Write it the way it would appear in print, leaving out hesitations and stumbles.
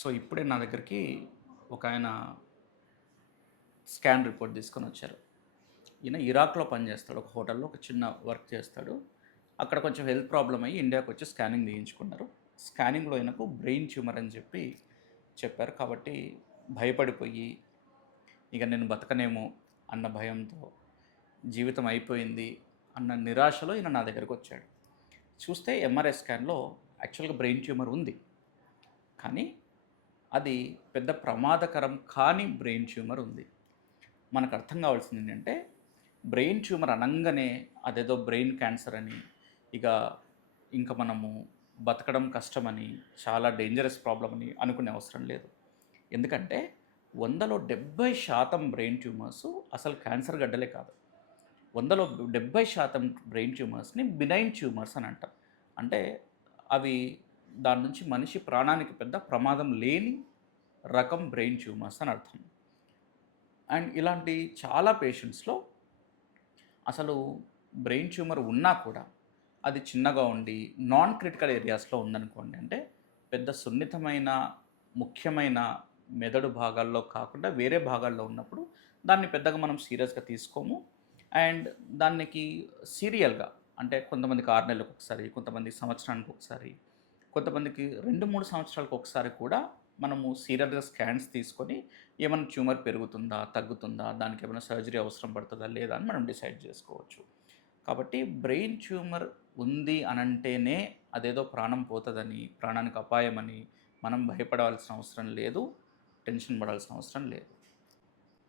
So, ఇప్పుడే నా దగ్గరికి ఒకాయన స్కాన్ రిపోర్ట్ తీసుకొనొచ్చారు. ఈయన ఇరాక్‌లో పనిచేస్తాడు. ఒక హోటల్‌లో ఒక చిన్న వర్క్ చేస్తాడు. అక్కడ కొంచెం హెల్త్ ప్రాబ్లమ్ అయ్యి ఇండియాకొచ్చి స్కానింగ్ తీయించుకున్నారు. స్కానింగ్‌లో ఈయనకు బ్రెయిన్ ట్యూమర్ అని చెప్పారు. కాబట్టి భయపడిపోయి, ఇక నేను బతకనేమో అన్న భయంతో, జీవితం అయిపోయింది అన్న నిరాశలో ఈయన నా దగ్గరకొచ్చాడు. చూస్తే ఎంఆర్ఐ స్కాన్‌లో యాక్చువల్‌గా బ్రెయిన్ ట్యూమర్ ఉంది. కానీ అది పెద్ద ప్రమాదకరం కాని బ్రెయిన్ ట్యూమర్ ఉంది. మనకు అర్థం కావాల్సింది ఏంటంటే, బ్రెయిన్ ట్యూమర్ అనంగానే అదేదో బ్రెయిన్ క్యాన్సర్ అని, ఇక ఇంక మనము బతకడం కష్టమని, చాలా డేంజరస్ ప్రాబ్లమ్ అని అనుకునే అవసరం లేదు. ఎందుకంటే 100లో 70% బ్రెయిన్ ట్యూమర్స్ అసలు క్యాన్సర్ గడ్డలే కాదు. 100లో 70% బ్రెయిన్ ట్యూమర్స్‌ని బినైన్ ట్యూమర్స్ అని అంటాం. అంటే అవి దాని నుంచి మనిషి ప్రాణానికి పెద్ద ప్రమాదం లేని రకం బ్రెయిన్ ట్యూమర్స్ అని అర్థం. అండ్ ఇలాంటి చాలా పేషెంట్స్‌లో అసలు బ్రెయిన్ ట్యూమర్ ఉన్నా కూడా అది చిన్నగా ఉండి నాన్ క్రిటికల్ ఏరియాస్‌లో ఉందనుకోండి. అంటే పెద్ద సున్నితమైన, ముఖ్యమైన మెదడు భాగాల్లో కాకుండా వేరే భాగాల్లో ఉన్నప్పుడు దాన్ని పెద్దగా మనం సీరియస్‌గా తీసుకోము. అండ్ దానికి సీరియల్‌గా అంటే కొంతమందికి 6 నెలలకొకసారి, కొంతమందికి సంవత్సరానికి ఒకసారి, కొంతమందికి 2, 3 సంవత్సరాలకు ఒకసారి కూడా మనము సీరియల్‌గా స్కాన్స్ తీసుకొని ఏమన్నా ట్యూమర్ పెరుగుతుందా? తగ్గుతుందా? దానికేమైనా సర్జరీ అవసరం పడుతదా? లేదా? అని మనం డిసైడ్ జేసుకోవచ్చు. కాబట్టి బ్రెయిన్ ట్యూమర్ ఉంది అనంటేనే అదేదో ప్రాణం పోతదని, ప్రాణానికి అపాయమని మనం భయపడాల్సిన అవసరం లేదు. టెన్షన్ పడాల్సిన అవసరం లేదు.